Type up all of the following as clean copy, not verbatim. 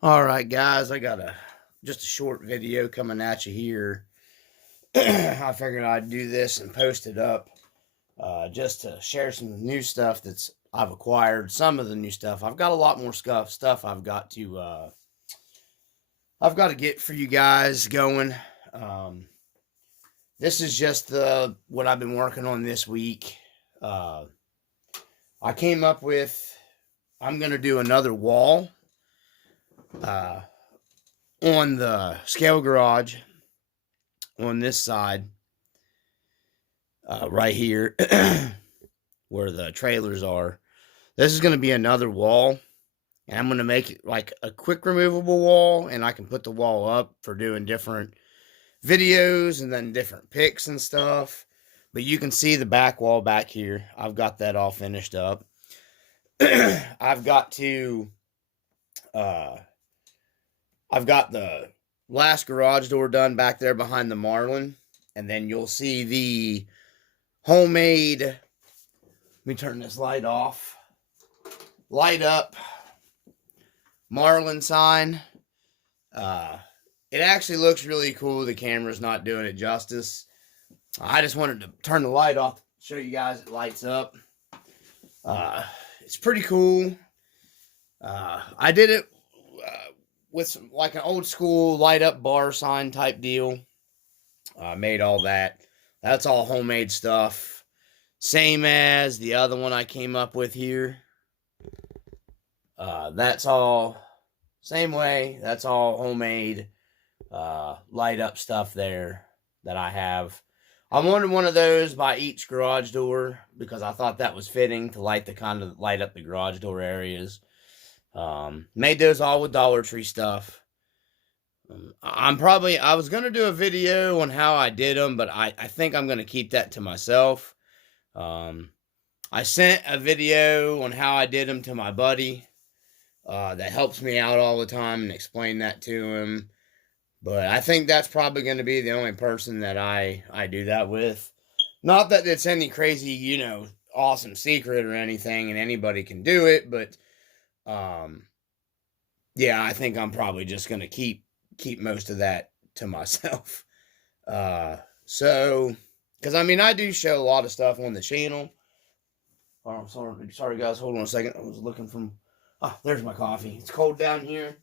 All right, guys, I got just a short video coming at you here. I figured I'd do this and post it up just to share some new stuff that's I've acquired. Some of the new stuff. I've got a lot more stuff I've got to get for you guys going. Um, this is just the what I've been working on this week. Uh, I came up with I'm gonna do another wall uh, on the scale garage on this side, right here, where the trailers are. This is going to be another wall, and I'm going to make it like a quick removable wall, and I can put the wall up for doing different videos and then different pics and stuff. But you can see the back wall back here. I've got that all finished up. I've got to, uh, I've got the last garage door done back there behind the Marlin, and then you'll see the homemade, let me turn this light off, light up Marlin sign. It actually looks really cool. The camera's not doing it justice. I just wanted to turn the light off, show you guys it lights up. It's pretty cool. I did it with some, like an old school light up bar sign type deal. Made all that. That's all homemade stuff. Same as the other one I came up with here. That's all same way. That's all homemade light up stuff there that I have. I wanted one of those by each garage door because I thought that was fitting to light up the garage door areas. Made those all with Dollar Tree stuff. I was going to do a video on how I did them, but I think I'm going to keep that to myself. I sent a video on how I did them to my buddy that helps me out all the time and explain that to him. But I think that's probably going to be the only person that I do that with. Not that it's any crazy, awesome secret or anything and anybody can do it, but yeah, I think I'm probably just going to keep most of that to myself. So, because I do show a lot of stuff on the channel. Oh, I'm sorry guys, hold on a second. I was looking from, there's my coffee. It's cold down here.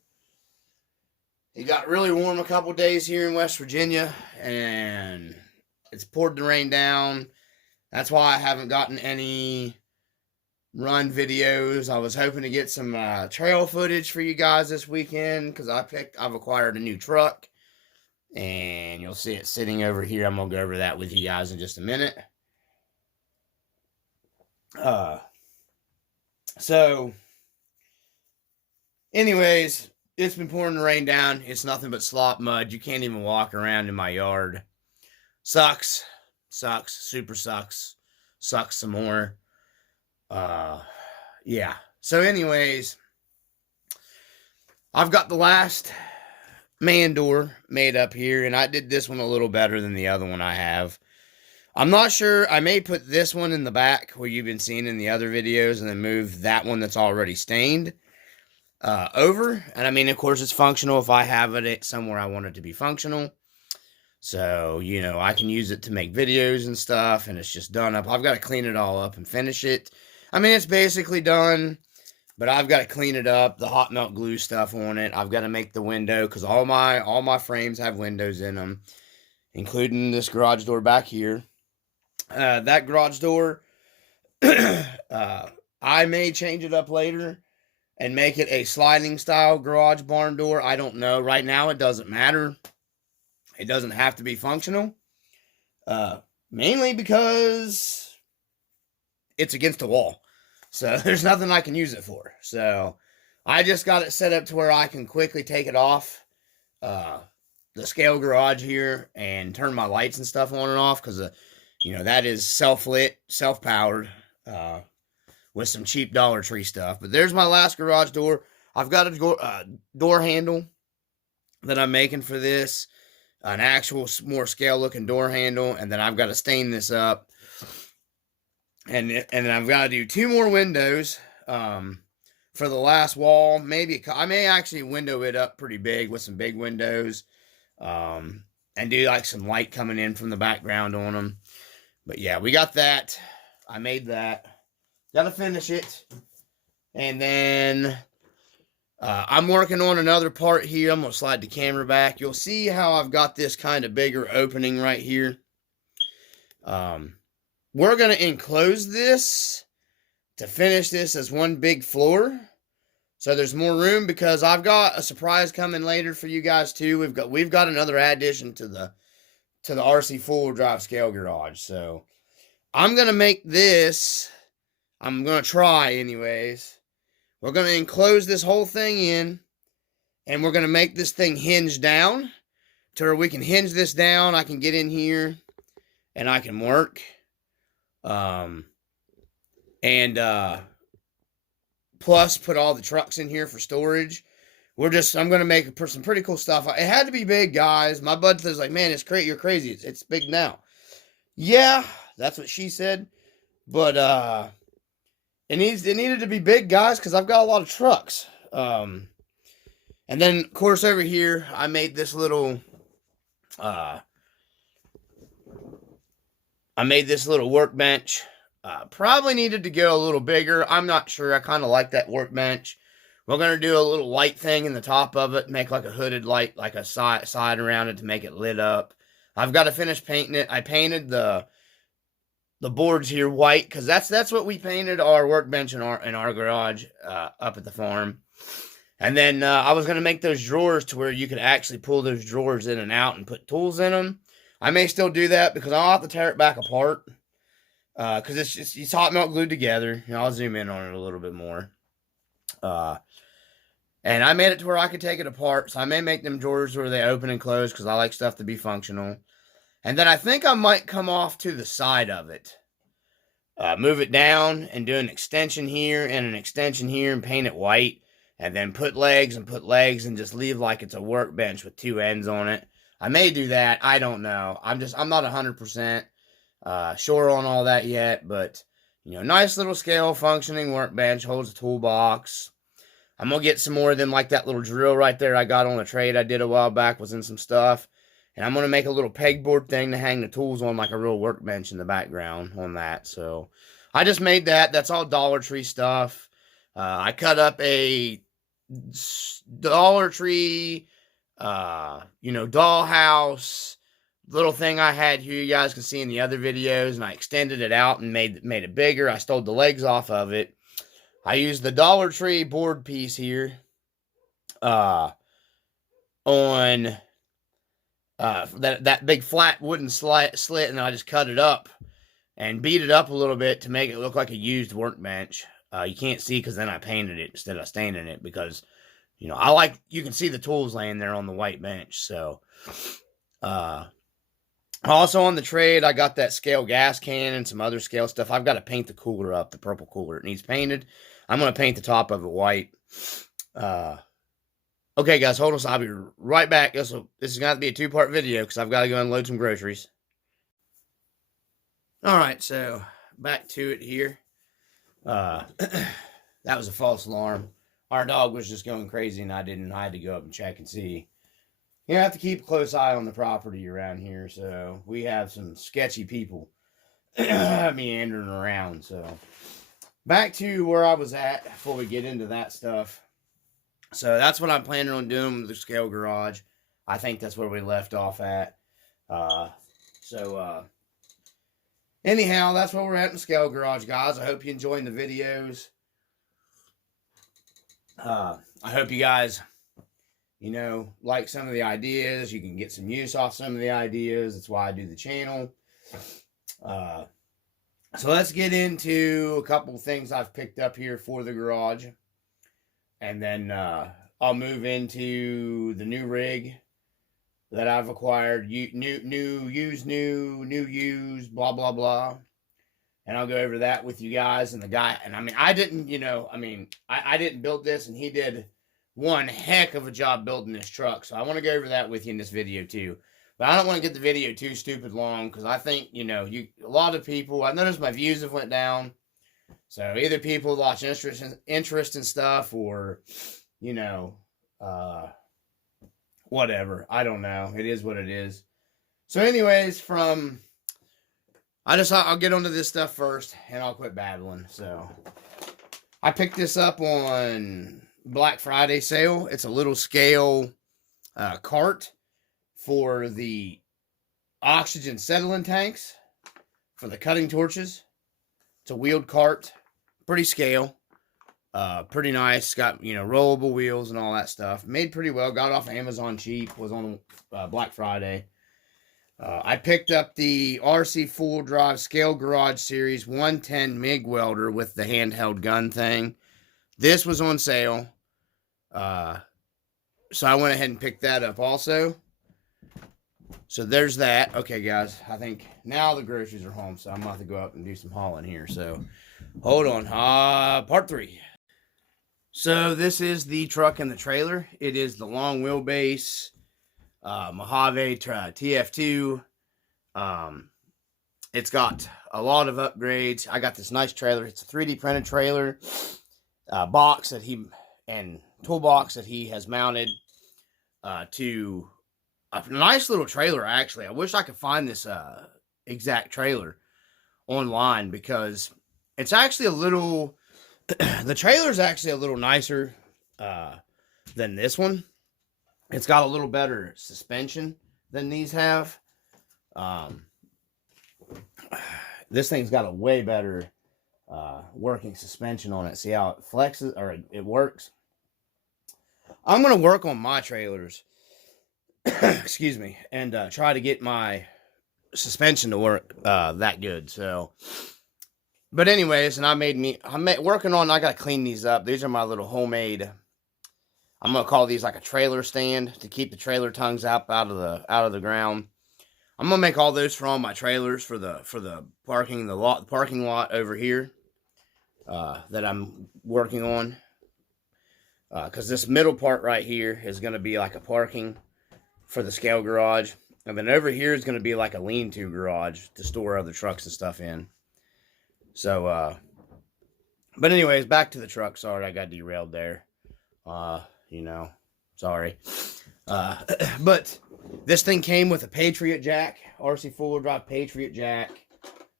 It got really warm a couple days here in West Virginia, and it's poured the rain down. That's why I haven't gotten any run videos. I was hoping to get some trail footage for you guys this weekend because I've acquired a new truck, and you'll see it sitting over here. I'm gonna go over that with you guys in just a minute. So anyways, it's been pouring the rain down. It's nothing but slop mud. You can't even walk around in my yard. Sucks. Super sucks. Sucks some more. Yeah. So anyways, I've got the last man door made up here, and I did this one a little better than the other one I have. I'm not sure. I may put this one in the back where you've been seeing in the other videos and then move that one that's already stained over. And of course, it's functional if I have it somewhere I want it to be functional. So, I can use it to make videos and stuff, and it's just done up. I've got to clean it all up and finish it. It's basically done, but I've got to clean it up, the hot melt glue stuff on it. I've got to make the window because all my frames have windows in them, including this garage door back here. That garage door, I may change it up later and make it a sliding style garage barn door. I don't know. Right now, it doesn't matter. It doesn't have to be functional. Mainly because it's against the wall. So there's nothing I can use it for. So I just got it set up to where I can quickly take it off the scale garage here and turn my lights and stuff on and off because, that is self-lit, self-powered with some cheap Dollar Tree stuff. But there's my last garage door. I've got a door handle that I'm making for this. An actual more scale looking door handle, and then I've got to stain this up, and then I've got to do 2 more windows for the last wall. Maybe I may actually window it up pretty big with some big windows, and do like some light coming in from the background on them. But yeah, we got that. I made that. Gotta finish it. And then I'm working on another part here. I'm going to slide the camera back. You'll see how I've got this kind of bigger opening right here. We're going to enclose this to finish this as one big floor. So there's more room, because I've got a surprise coming later for you guys too. We've got another addition to the Rc4wd Scale garage. So I'm going to make this, I'm going to try anyways. We're going to enclose this whole thing in, and we're going to make this thing hinge down to where we can hinge this down. I can get in here and I can work. Plus put all the trucks in here for storage. I'm going to make some pretty cool stuff. It had to be big, guys. My bud says, like, man, it's crazy. You're crazy. It's big now. Yeah, that's what she said. But, it needed to be big, guys, because I've got a lot of trucks. And then, of course, over here, I made this little, workbench. Probably needed to go a little bigger. I'm not sure. I kind of like that workbench. We're going to do a little light thing in the top of it, make like a hooded light, like a side around it to make it lit up. I've got to finish painting it. I painted the boards here white, because that's what we painted our workbench in our garage up at the farm. And then I was going to make those drawers to where you could actually pull those drawers in and out and put tools in them. I may still do that, because I'll have to tear it back apart, because it's hot melt glued together. I'll zoom in on it a little bit more. And I made it to where I could take it apart, so I may make them drawers where they open and close, because I like stuff to be functional. And then I think I might come off to the side of it. Move it down and do an extension here and an extension here and paint it white. And then put legs and and just leave like it's a workbench with two ends on it. I may do that. I don't know. I'm not 100% sure on all that yet. But, nice little scale functioning workbench. Holds a toolbox. I'm going to get some more of them, like that little drill right there I got on a trade I did a while back. Was in some stuff. And I'm going to make a little pegboard thing to hang the tools on, like a real workbench in the background on that. So I just made that. That's all Dollar Tree stuff. I cut up a Dollar Tree, dollhouse little thing I had here. You guys can see in the other videos. And I extended it out and made it bigger. I stole the legs off of it. I used the Dollar Tree board piece here on... that big flat wooden slit, and then I just cut it up and beat it up a little bit to make it look like a used workbench. You can't see because then I painted it instead of staining it, because you can see the tools laying there on the white bench. So also on the trade, I got that scale gas can and some other scale stuff. I've got to paint the cooler up, the purple cooler. It needs painted. I'm going to paint the top of it white. Okay, guys, hold on. I'll be right back. This is going to be a two-part video, because I've got to go unload some groceries. All right, so back to it here. That was a false alarm. Our dog was just going crazy, and I had to go up and check and see. You have to keep a close eye on the property around here, so we have some sketchy people meandering around. So back to where I was at before we get into that stuff. So that's what I'm planning on doing with the scale garage. I think that's where we left off at. Anyhow, that's where we're at in the scale garage, guys. I hope you're enjoying the videos. I hope you guys, like some of the ideas. You can get some use off some of the ideas. That's why I do the channel. So let's get into a couple things I've picked up here for the garage. And then I'll move into the new rig that I've acquired. New, used, blah, blah, blah. And I'll go over that with you guys. And the guy, and I didn't, I didn't build this, and he did one heck of a job building this truck. So I want to go over that with you in this video too. But I don't want to get the video too stupid long, because I think, a lot of people, I've noticed my views have went down. So either people lost interest in stuff, or, you know, whatever. I don't know. It is what it is. So anyways, I'll get onto this stuff first, and I'll quit babbling. So I picked this up on Black Friday sale. It's a little scale cart for the oxygen settling tanks for the cutting torches. It's a wheeled cart, pretty scale, pretty nice. Got, rollable wheels and all that stuff. Made pretty well. Got off Amazon cheap. Was on Black Friday. I picked up the Rc4wd Scale Garage Series 110 MIG welder with the handheld gun thing. This was on sale. So I went ahead and picked that up also. So there's that. Okay, guys, I think now the groceries are home, so I'm about to go up and do some hauling here. So hold on. Part 3. So this is the truck and the trailer. It is the long wheelbase Mojave TF2. It's got a lot of upgrades. I got this nice trailer. It's a 3D printed trailer box that toolbox that he has mounted to a nice little trailer. Actually, I wish I could find this exact trailer online, because it's actually a little the trailer is actually a little nicer than this one. It's got a little better suspension than these have. This thing's got a way better working suspension on it. See how it flexes, or it works? I'm going to work on my trailers, excuse me, and try to get my suspension to work that good. So, but anyways, and I'm working on, I got to clean these up. These are my little homemade, I'm going to call these like a trailer stand to keep the trailer tongues out of the ground. I'm going to make all those for all my trailers for the parking lot over here that I'm working on. Because this middle part right here is going to be like a parking for the scale garage. And then over here is going to be like a lean-to garage to store other trucks and stuff in. So, but anyways, back to the truck. Sorry, I got derailed there. Sorry. But this thing came with a Patriot jack, Rc4wd Patriot jack.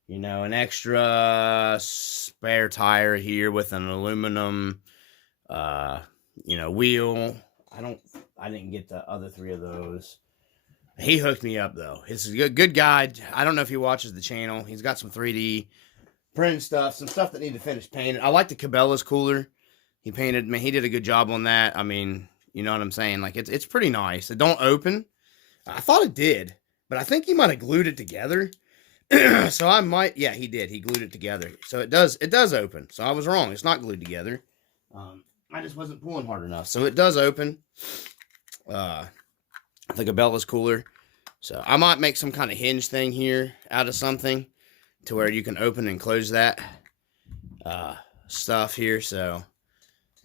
An extra spare tire here with an aluminum wheel. I didn't get the other 3 of those. He hooked me up though. He's a good guy. I don't know if he watches the channel. He's got some 3D printed stuff, some stuff that need to finish painting. I like the Cabela's cooler. He painted, man, he did a good job on that. I mean, you know what I'm saying? Like, it's pretty nice. It don't open. I thought it did, but I think he might have glued it together. So yeah, he did. He glued it together. So it does open. So I was wrong. It's not glued together. I just wasn't pulling hard enough. So it does open. The Cabela's cooler. So I might make some kind of hinge thing here out of something to where you can open and close that stuff here. So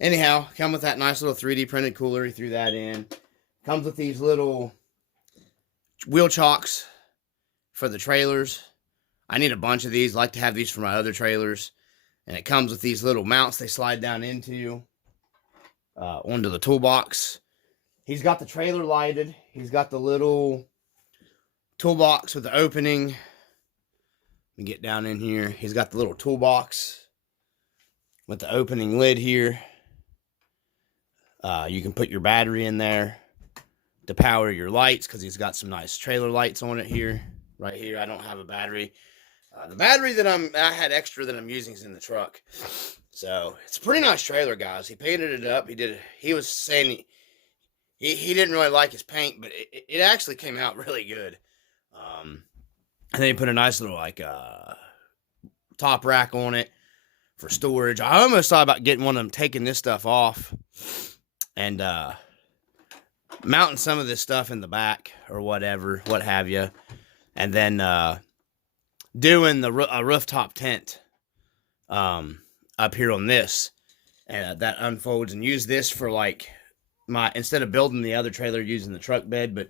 anyhow, come with that nice little 3D printed cooler. He threw that in. Comes with these little wheel chocks for the trailers. I need a bunch of these. I like to have these for my other trailers. And it comes with these little mounts they slide down into onto the toolbox. He's got the trailer lighted. He's got the little toolbox with the opening. Let me get down in here. He's got the little toolbox with the opening lid here. You can put your battery in there to power your lights, because he's got some nice trailer lights on it here. Right here, I don't have a battery. The battery that I had extra that I'm using is in the truck. So it's a pretty nice trailer, guys. He painted it up. He was saying he didn't really like his paint, but it actually came out really good. And then he put a nice little top rack on it for storage. I almost thought about getting one of them, taking this stuff off and mounting some of this stuff in the back or whatever, what have you. And then doing a rooftop tent up here on this, and that unfolds, and use this for like instead of building the other trailer, using the truck bed. But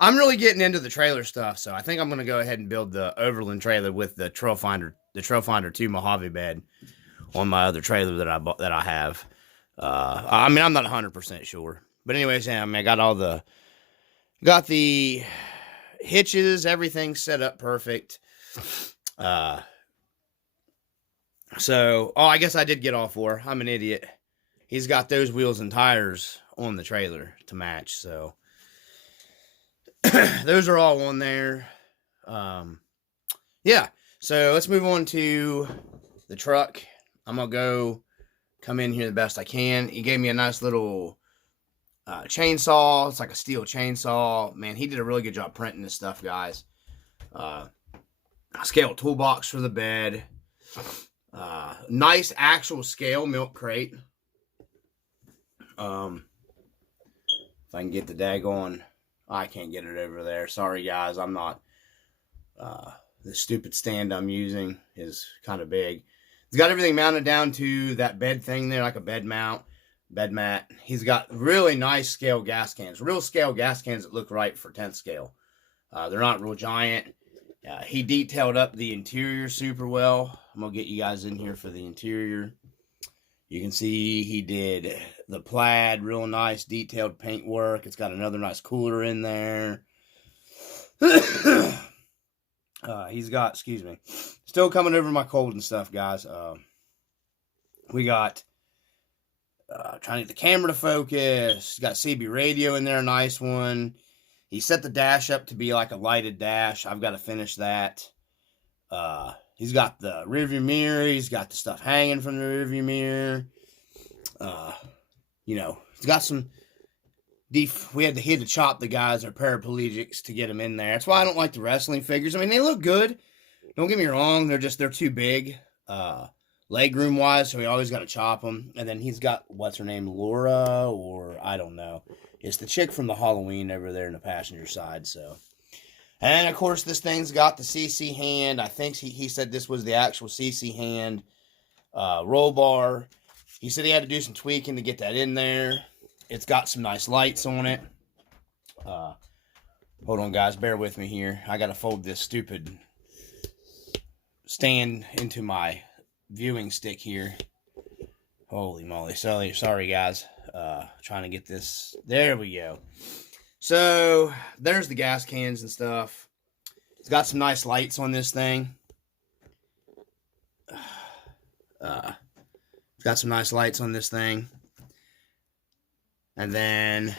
I'm really getting into the trailer stuff, so I think I'm going to go ahead and build the Overland trailer with the Trailfinder 2 Mojave bed. on my other trailer that I bought, that I have. I mean, I'm not 100% sure. But anyways, yeah, I mean, I got the hitches, everything set up perfect. So, I guess I did get all four. I'm an idiot. He's got those wheels and tires on the trailer to match, so those are all on there. Yeah, so let's move on to the truck. I'm gonna come in here the best I can. He gave me a nice little chainsaw. It's like a steel chainsaw. Man, he did a really good job printing this stuff, guys. Scale toolbox for the bed. Nice actual scale milk crate. If I can get the daggone, I can't get it over there. Sorry, guys. I'm not. The stupid stand I'm using is kind of big. He's got everything mounted down to that bed thing there, like a bed mat. He's got really nice scale gas cans. Real scale gas cans that look right for 10th scale. They're not real giant. He detailed up the interior super well. I'm going to get you guys in here for the interior. You can see he did the plaid, real nice detailed paint work. It's got another nice cooler in there. He's got, excuse me, still coming over my cold and stuff, guys. We got, trying to get the camera to focus. Got CB radio in there, a nice one. He set the dash up to be like a lighted dash. I've got to finish that. He's got the rearview mirror. He's got the stuff hanging from the rearview mirror. You know, he's got some... We had to chop the guys, our paraplegics, to get them in there. That's why I don't like the wrestling figures. I mean, they look good. Don't get me wrong. They're too big, leg room wise. So we always got to chop them. And then he's got, what's her name, Laura, or I don't know. It's the chick from the Halloween over there in the passenger side. So, and of course, this thing's got the CC hand. I think he said this was the actual CC hand roll bar. He said he had to do some tweaking to get that in there. It's got some nice lights on it. Hold on, guys. Bear with me here. I got to fold this stupid stand into my viewing stick here. Holy moly. Sorry, guys. Trying to get this. There we go. So, there's the gas cans and stuff. It's got some nice lights on this thing. It's got some nice lights on this thing. And then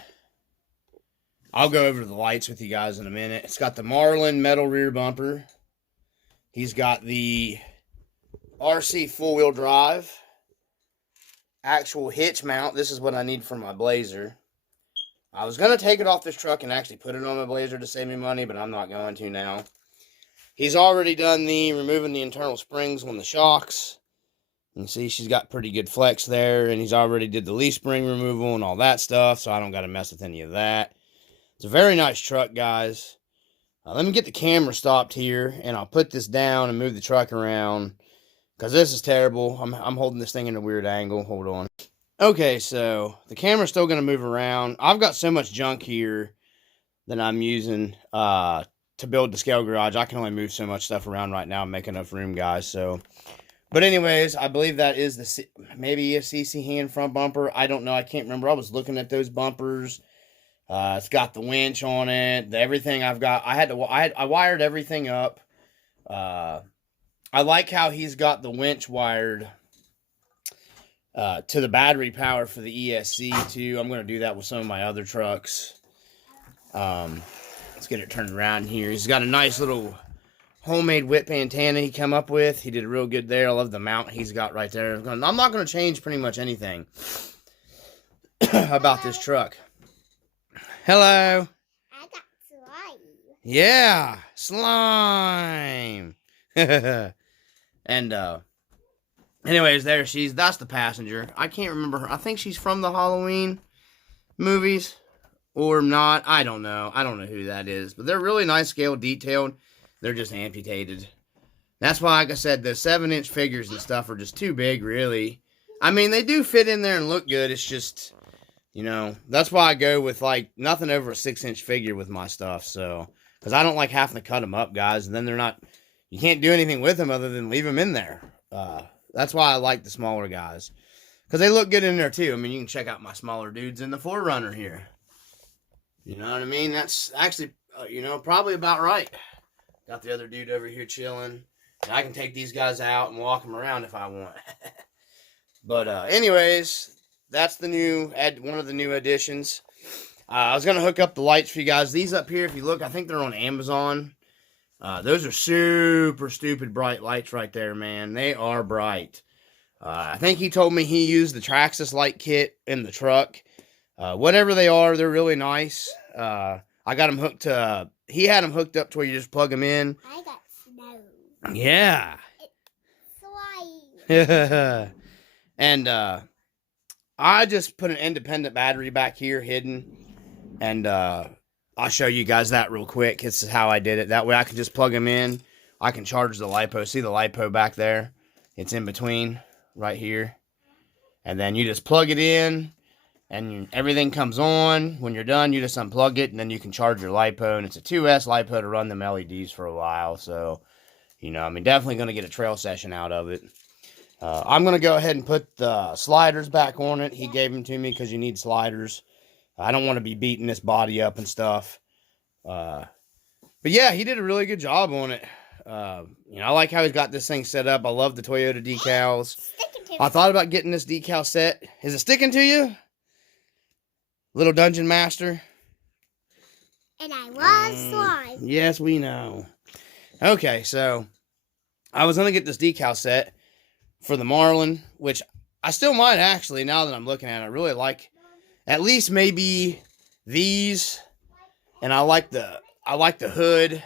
I'll go over the lights with you guys in a minute. It's got the Marlin metal rear bumper. He's got the Rc4wd drive. Actual hitch mount. This is what I need for my Blazer. I was going to take it off this truck and actually put it on my Blazer to save me money, but I'm not going to now. He's already done removing the internal springs on the shocks. You can see she's got pretty good flex there, and he's already did the leaf spring removal and all that stuff, so I don't got to mess with any of that. It's a very nice truck, guys. Let me get the camera stopped here, and I'll put this down and move the truck around, because this is terrible. I'm holding this thing in a weird angle. Hold on. Okay, so the camera's still going to move around. I've got so much junk here that I'm using to build the scale garage. I can only move so much stuff around right now and make enough room, guys, so... But anyways, I believe that is maybe a CC hand front bumper. I don't know. I can't remember. I was looking at those bumpers. It's got the winch on it. Everything I've got. I wired everything up. I like how he's got the winch wired to the battery power for the ESC too. I'm going to do that with some of my other trucks. Let's get it turned around here. He's got a nice little homemade whip antenna he come up with. He did real good there. I love the mount he's got right there. I'm not going to change pretty much anything about this truck. Hello. I got slime. Yeah, slime. And anyways, that's the passenger. I can't remember her. I think she's from the Halloween movies or not. I don't know. I don't know who that is, but they're really nice scale detailed. They're just amputated. That's why, like I said, the 7-inch figures and stuff are just too big, really. I mean, they do fit in there and look good. It's just, you know, that's why I go with, like, nothing over a 6-inch figure with my stuff, so. Because I don't like having to cut them up, guys, and then they're not, you can't do anything with them other than leave them in there. That's why I like the smaller guys. Because they look good in there too. I mean, you can check out my smaller dudes in the 4Runner here. You know what I mean? That's actually, probably about right. Got the other dude over here chilling. And I can take these guys out and walk them around if I want. But anyways, that's one of the new additions. I was going to hook up the lights for you guys. These up here, if you look, I think they're on Amazon. Those are super stupid bright lights right there, man. They are bright. I think he told me he used the Traxxas light kit in the truck. Whatever they are, they're really nice. I got them hooked to, he had them hooked up to where you just plug them in. I got snow. Yeah. It's slime. And I just put an independent battery back here hidden. And I'll show you guys that real quick. This is how I did it. That way I can just plug them in. I can charge the LiPo. See the LiPo back there? It's in between right here. And then you just plug it in. And everything comes on. When you're done, you just unplug it. And then you can charge your LiPo. And it's a 2S LiPo to run them LEDs for a while. So, definitely going to get a trail session out of it. I'm going to go ahead and put the sliders back on it. He gave them to me because you need sliders. I don't want to be beating this body up and stuff. But yeah, he did a really good job on it. I like how he's got this thing set up. I love the Toyota decals. I thought about getting this decal set. Is it sticking to you? Little Dungeon Master? And I love slime. Yes, we know. Okay, so I was going to get this decal set for the Marlin, which I still might actually, now that I'm looking at it. I really like at least maybe these. And I like the hood.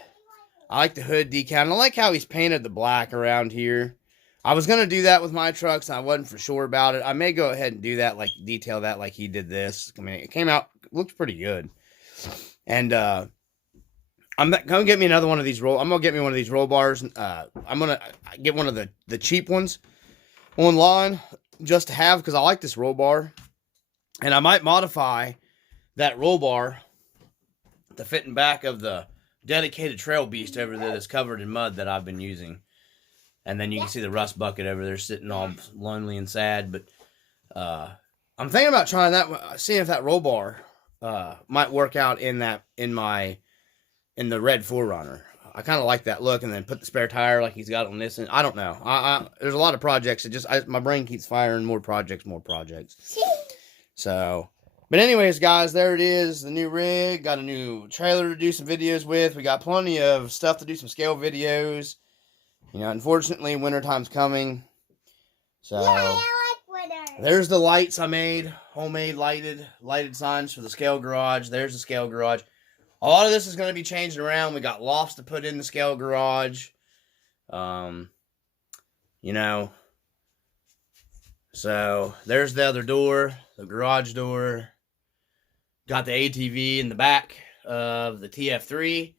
I like the hood decal. And I like how he's painted the black around here. I was going to do that with my trucks, and I wasn't for sure about it. I may go ahead and do that, detail that like he did this. I mean, it came out, looks pretty good. And I'm going to get me another one of these I'm going to get me one of these roll bars. I'm going to get one of the cheap ones online just to have, because I like this roll bar. And I might modify that roll bar to fit in back of the dedicated trail beast over there that's covered in mud that I've been using. And then you can see the rust bucket over there sitting all lonely and sad. But I'm thinking about trying that, seeing if that roll bar might work out in the red 4Runner. I kind of like that look, and then put the spare tire like he's got on this. And I don't know. There's a lot of projects. My brain keeps firing more projects. So, but anyways, guys, there it is. The new rig. Got a new trailer to do some videos with. We got plenty of stuff to do some scale videos. Unfortunately, wintertime's coming. So, yeah, I like winter. There's the lights I made. Homemade lighted signs for the scale garage. There's the scale garage. A lot of this is going to be changing around. We got lofts to put in the scale garage. So there's the other door, the garage door. Got the ATV in the back of the TF3.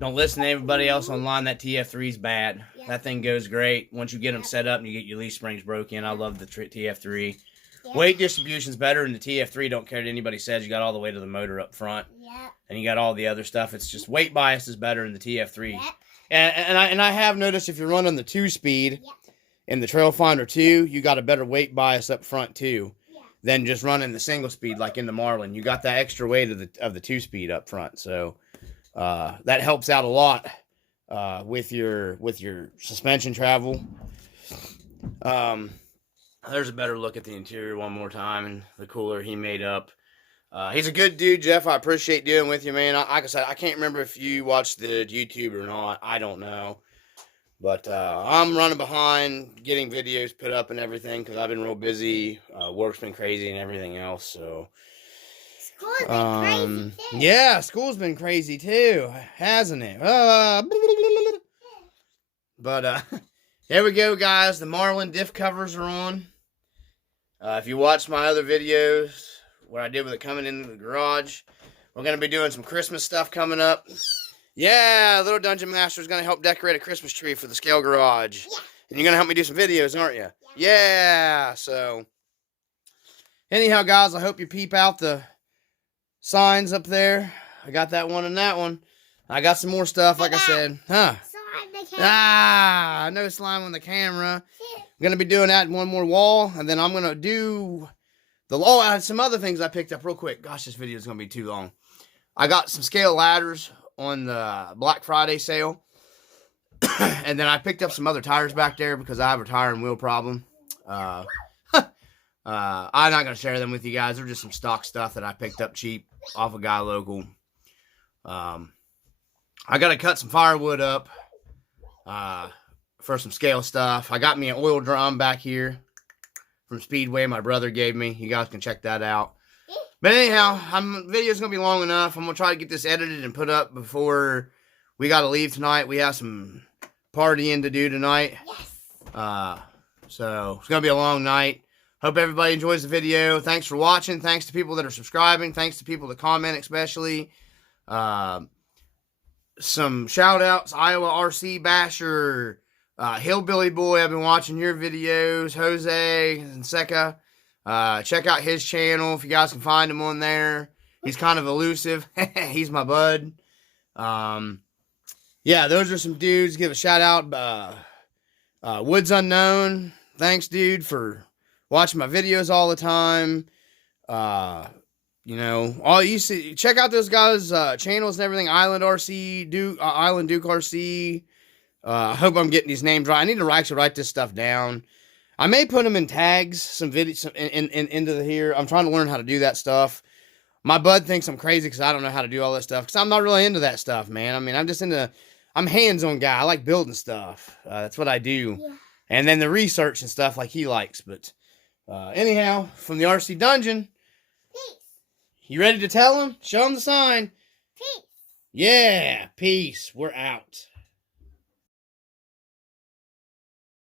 Don't listen to everybody else online. That TF3 is bad. Yeah. That thing goes great. Once you get them set up and you get your leaf springs broken. I love the TF3. Yeah. Weight distribution's better in the TF3. Don't care what anybody says. You got all the way to the motor up front. Yeah. And you got all the other stuff. It's just weight bias is better in the TF3. Yeah. And I have noticed if you're running the 2-speed in the Trail Finder 2, you got a better weight bias up front too than just running the single speed like in the Marlin. You got that extra weight of the 2-speed up front. So that helps out a lot with your suspension travel. There's a better look at the interior one more time and the cooler he made up. He's a good dude, Jeff. I appreciate dealing with you, man. Like I said, I can't remember if you watched the YouTube or not. I don't know. But I'm running behind getting videos put up and everything because I've been real busy. Work's been crazy and everything else. So school's been crazy too. Yeah, school's been crazy too, hasn't it? But here we go, guys. The Marlin diff covers are on. If you watched my other videos, what I did with it coming into the garage, we're going to be doing some Christmas stuff coming up. Yeah, Little Dungeon Master is going to help decorate a Christmas tree for the scale garage. Yeah. And you're going to help me do some videos, aren't you? Yeah. So, anyhow, guys, I hope you peep out the signs up there. I got that one and that one. I got some more stuff, like I said. Huh? So I make Ah, no slime on the camera. I'm going to be doing that in one more wall. And then I'm going to do the wall. I had some other things I picked up real quick. Gosh, this video is going to be too long. I got some scale ladders on the Black Friday sale. And then I picked up some other tires back there because I have a tire and wheel problem. I'm not going to share them with you guys. They're just some stock stuff that I picked up cheap off a guy local. I got to cut some firewood up for some scale stuff. I got me an oil drum back here from Speedway my brother gave me. You guys can check that out. But anyhow, video's going to be long enough. I'm going to try to get this edited and put up before we got to leave tonight. We have some partying to do tonight. Yes. So it's going to be a long night. Hope everybody enjoys the video. Thanks for watching. Thanks to people that are subscribing. Thanks to people that comment especially. Some shout outs. Iowa RC Basher. Hillbilly Boy. I've been watching your videos. Jose and Seca. Check out his channel if you guys can find him on there. He's kind of elusive. He's my bud. Yeah, those are some dudes. Give a shout out. Woods Unknown. Thanks, dude, for watching my videos all the time. You know, all you see, check out those guys' channels and everything. Island RC, Island Duke RC. I hope I'm getting these names right. I need to actually write this stuff down. I may put them in tags, some videos into here. I'm trying to learn how to do that stuff. My bud thinks I'm crazy because I don't know how to do all that stuff. Because I'm not really into that stuff, man. I mean, I'm a hands-on guy. I like building stuff. That's what I do. Yeah. And then the research and stuff like he likes. But anyhow, from the RC Dungeon. Peace. You ready to tell him? Show him the sign. Peace. Yeah, peace. We're out.